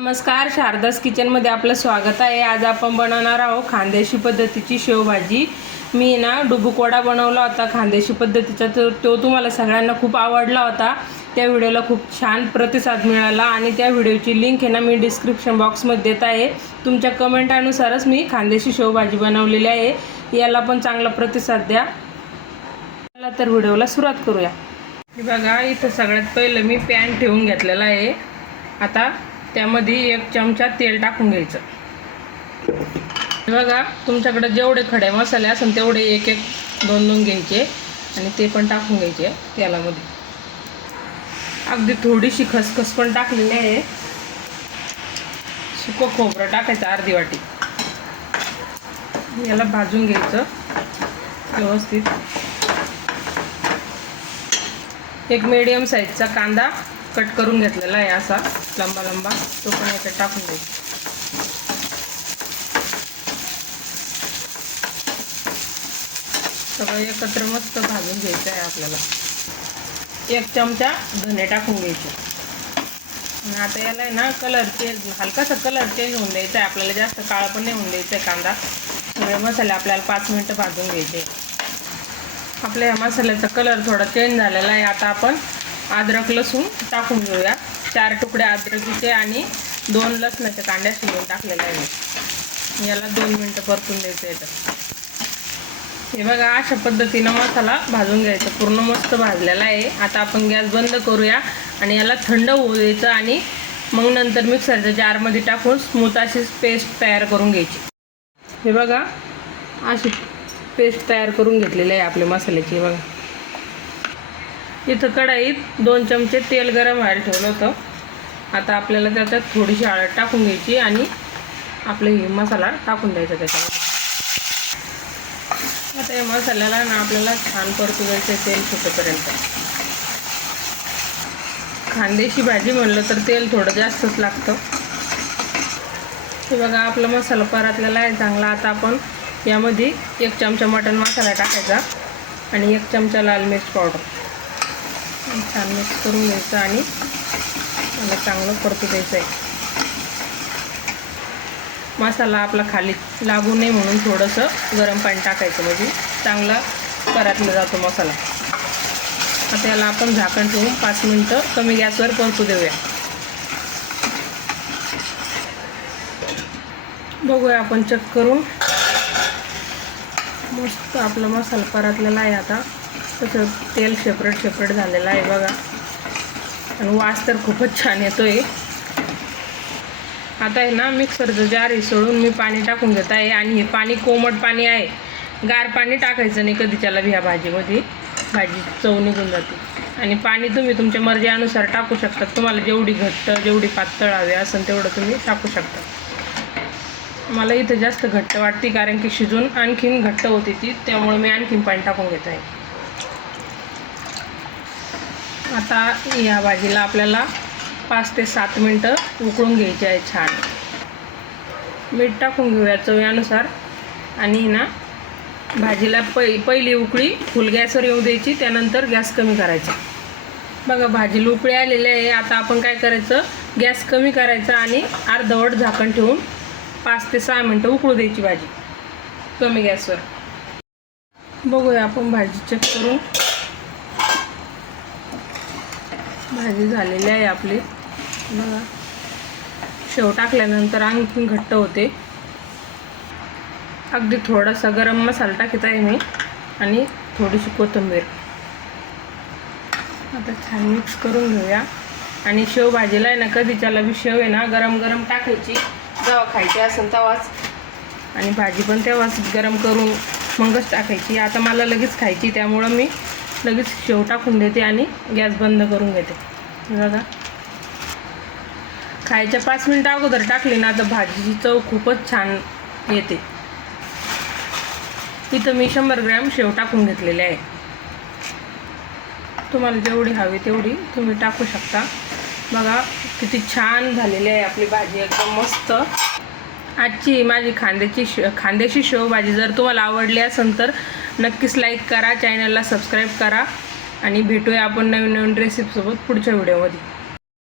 नमस्कार शारदास किचनमध्ये आपलं स्वागत आहे. आज आपण बनवणार आहोत खानदेशी पद्धतीची शेवभाजी. मी ना डुबुकवडा बनवला होता खांद्याशी पद्धतीचा. तर तो तुम्हाला सगळ्यांना खूप आवडला होता. त्या व्हिडिओला खूप छान प्रतिसाद मिळाला आणि त्या व्हिडिओची लिंक आहे ना मी डिस्क्रिप्शन बॉक्समध्ये देत आहे. तुमच्या कमेंटानुसारच मी खांद्याशी शेवभाजी बनवलेली आहे. याला पण चांगला प्रतिसाद द्या. चला तर व्हिडिओला सुरुवात करूया. बघा इथं सगळ्यात पहिलं मी पॅन ठेवून घेतलेला आहे. आता त्यामध्ये एक चमचा तेल टाकून घ्यायचं. बघा तुमच्याकडे जेवढे खडे मसाले असेल तेवढे एक एक दोन दोन घ्यायचे आणि ते पण टाकून घ्यायचे तेलामध्ये. अगदी थोडीशी खसखस पण टाकलेली आहे. सुकं खोबरं टाकायचं अर्धी वाटी. याला भाजून घ्यायचं व्यवस्थित. एक मीडियम साईजचा कांदा कट करून घेतलेला आहे असा लंबा लंबा तो पण याच्यात टाकून द्यायचा सगळं एकत्र मस्त भाजून घ्यायचं आहे आपल्याला. एक चमचा धने टाकून घ्यायचे. आणि आता याला आहे ना कलर चेंज हलकासा कलर चेंज होऊन द्यायचा आहे. आपल्याला जास्त काळा पण नाही होऊन द्यायचा आहे कांदा. सगळे मसाले आपल्याला पाच मिनटं भाजून घ्यायचे. आपल्या या मसाल्याचा कलर थोडा चेंज झालेला आहे. आता आपण अद्रक लसूण टाकून घेऊया. चार तुकडे अद्रकीचे आणि दोन लसणाच्या कांड्या शिजवून टाकलेल्या आहे याला दोन मिनटं परतून द्यायचं याच्यात हे बघा अशा पद्धतीनं मसाला भाजून घ्यायचा. पूर्ण मस्त भाजलेला आहे. आता आपण गॅस बंद करूया आणि याला थंड होऊ द्यायचं आणि मग नंतर मिक्सरच्या जारमध्ये टाकून स्मूथ अशी पेस्ट तयार करून घ्यायची. हे बघा अशी पेस्ट तयार करून घेतलेली आहे आपल्या मसाल्याची. बघा. इथं कढाईत दोन चमचे तेल गरम व्हायला ठेवलं होतं. आता आपल्याला त्याच्यात थोडीशी हळद टाकून घ्यायची आणि आपले हे मसाला टाकून द्यायचा त्याच्यामध्ये. आता या मसाल्याला ना आपल्याला छान परतू द्यायचं तेल सुटेपर्यंत. खानदेशी भाजी म्हणलं तर तेल थोडं जास्तच लागतं. हे बघा आपला मसाला परतलेला आहे चांगला. आता आपण यामध्ये एक चमचा मटण मसाला टाकायचा आणि एक चमचा लाल मिर्च पावडर. छान मिक्स करून घ्यायचं आणि त्याला चांगलं परतू द्यायचं आहे मसाला आपला खाली लागू नये म्हणून थोडंसं गरम पाणी टाकायचं. म्हणजे चांगला परातला जातो मसाला. आता याला आपण झाकण ठेवून पाच मिनटं कमी गॅसवर परतू देऊया. बघूया आपण चेक करून. मस्त आपला मसाला परतलेला आहे आता. तसं तेल शेपरेट शेपरेट झालेलं आहे बघा. आणि वास तर खूपच छान येतो आहे आता आहे ना मिक्सरचं जार सोडून मी पाणी टाकून घेत आहे. आणि हे पाणी कोमट पाणी आहे. गार पाणी टाकायचं नाही कधी त्याला ह्या भाजीमध्ये. भाजी चव निघून जाते. आणि पाणी तुम्ही तुमच्या मर्जीनुसार टाकू शकता. तुम्हाला जेवढी घट्ट जेवढी पातळ हवी असेल तेवढं तुम्ही टाकू शकता. मला इथं जास्त घट्ट वाटते कारण की शिजून आणखीन घट्ट होती ती. त्यामुळे मी आणखीन पाणी टाकून घेत आहे. आता या भाजीला आपल्याला पाच ते सात मिनटं उकळून घ्यायचे आहे छान. मीठ टाकून घेऊया चव्यानुसार आणि ना भाजीला पै पहिली उकळी फुल गॅसवर येऊ द्यायची त्यानंतर गॅस कमी करायचा. बघा भाजीला उकळी आलेली आहे. आता आपण काय करायचं? गॅस कमी करायचा आणि अर्धवट झाकण ठेवून पाच ते सहा मिनटं उकळू द्यायची भाजी. कमी गॅसवर. बघूया आपण भाजी चेक करून. भाजी झालेली आहे आपली. बघा. शेव टाकल्यानंतर आणखीन घट्ट होते. अगदी थोडासा गरम मसाला टाकत आहे मी आणि थोडीशी कोथिंबीर. आता छान मिक्स करून घेऊया. आणि शेव भाजीला आहे ना कधीच्याला बी शेव आहे ना गरम गरम टाकायची. जेव्हा खायची असेल तेव्हाच. आणि भाजी पण तेव्हाच गरम करून मगच टाकायची. आता मला लगेच खायची त्यामुळं मी लगेच शेव टाकून देते आणि गॅस बंद करून घेते. बघा. खायच्या पाच मिनटं अगोदर टाकली ना तर भाजीची चव खूपच छान येते. इथं मी शंभर ग्रॅम शेव टाकून घेतलेले आहे. तुम्हाला जेवढी हवी तेवढी तुम्ही टाकू शकता. बघा किती छान झालेली आहे आपली भाजी एकदम मस्त. आजची माझी खांद्याची श खांद्याची शेव भाजी जर तुम्हाला आवडली असेल तर नक्कीच लाईक करा चॅनलला सबस्क्राईब करा आणि भेटूया आपण नवीन नवीन रेसिपीसोबत पुढच्या व्हिडिओमध्ये